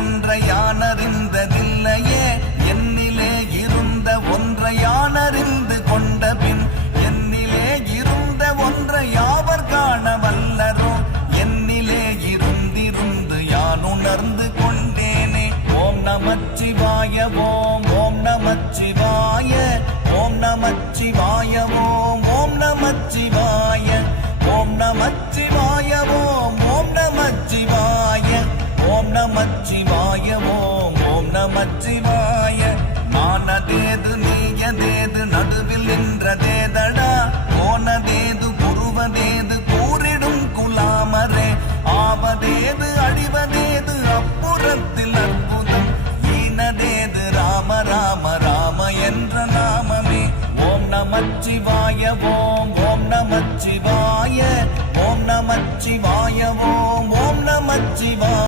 ஒன்றை யானறிந்ததில்லையே என்னிலே இருந்த ஒன்றை யானறிந்து கொண்ட பின் என்னிலே இருந்த ஒன்றை யாவர் காண வல்லரோ என்னிலே இருந்திருந்து யான் உணர்ந்து கொண்டேனே. ஓம் நமச்சிவாய ஓம் ஓம் நமச்சிவாய ஓம் நமச்சிவாய ஓம் ஓம் நமச்சிவாய ஓம் நமச்சிவாய ஓம் ஓம் நமச்சிவாய ஓம் நமச்சிவாய ஓம் ஓம் நமச்சிவாய. மானதேது நீயதேது நடுவில் நின்றதேதடா போனதேது புருவதேது கூறிடும் குலாமரே ஆவதேது அழிவதேது அப்புறத்தில் அற்புதம் ஈனதேது ராம ராம ராம என்ற நாமமே. ஓம் நமச்சிவாய ஓம் ஓம் நமச்சிவாய ஓம் நமச்சிவாய